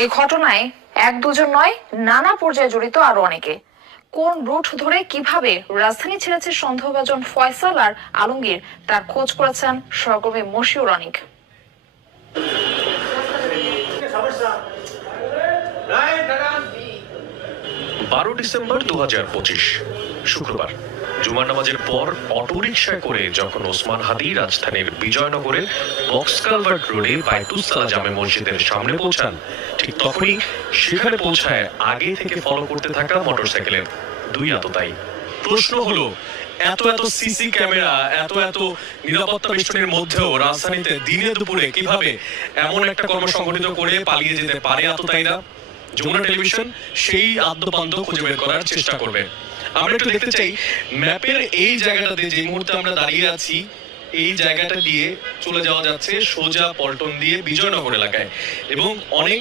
এই ঘটনায় এক দুজন নয়, নানা পর্যায়ে জড়িত আরো অনেকে। কোন রুট ধরে কিভাবে রাজধানী ছেড়েছে সন্দেহভাজন ফয়সাল আর আলমগীর, তার খোঁজ করেছেন সহকর্মী মশিউর অনিক। 12 ডিসেম্বর 2025 শুক্রবার জুমার নামাজের পর অটোরিকশায় করে যখন ওসমান হাদি রাজধানীর বিজয়নগরে বক্স কালভার্ট রোডে বাইতুস জামে মসজিদের সামনে পৌঁছান, ঠিক তখনই সেখানে পৌঁছায় আগে থেকে ফলো করতে থাকা মোটরসাইকেলের দুই আততায়ী। প্রশ্ন হলো, এত সিসি ক্যামেরা, এত নিরাপত্তা বেষ্টনীর মধ্যেও রাজধানীতে দিনে দুপুরে কিভাবে এমন একটা কর্ম সংগঠিত করে পালিয়ে যেতে পারে আততায়ীরা? যমুনা টেলিভিশন সেই আদ্যপান্ত খুঁজে বের করার চেষ্টা করবে। আমরা একটু দেখতে চাই ম্যাপের এই জায়গাটাতে, যে মুহূর্তে আমরা দাঁড়িয়ে আছি, এই জায়গাটা দিয়ে চলে যাওয়া যাচ্ছে সোজা পল্টন দিয়ে বিজয়নগর এলাকায়, এবং অনেক